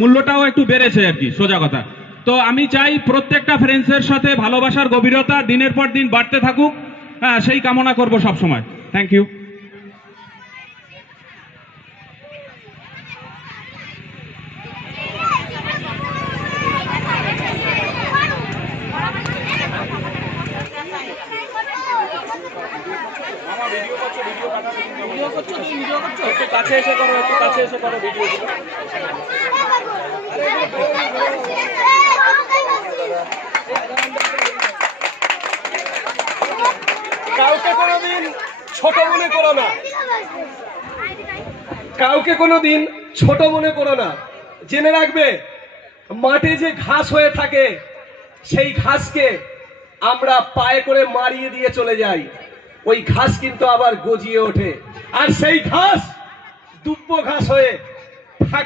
মূল্যটাও একটু বেড়েছে আর কি, সোজা কথা। তো আমি চাই প্রত্যেকটা ফ্রেন্ডসের সাথে ভালোবাসার গভীরতা দিনের পর দিন বাড়তে থাকুক, সেই কামনা করব সব সময়। Thank you. কাছে এসে করো, একটু কাছে এসে করো ভিডিও। কাউকে কোনোদিন ছোট মনে করো না, কাউকে কোনোদিন ছোট মনে করো না। জেনে রাখবে, মাঠে যে ঘাস হয়ে থাকে সেই ঘাসকে আমরা পায়ে করে মারিয়ে দিয়ে চলে যাই, ওই ঘাস কিন্তু আবার গজিয়ে ওঠে, আর সেই ঘাস দুব্বো ঘাস হয়ে থাকে।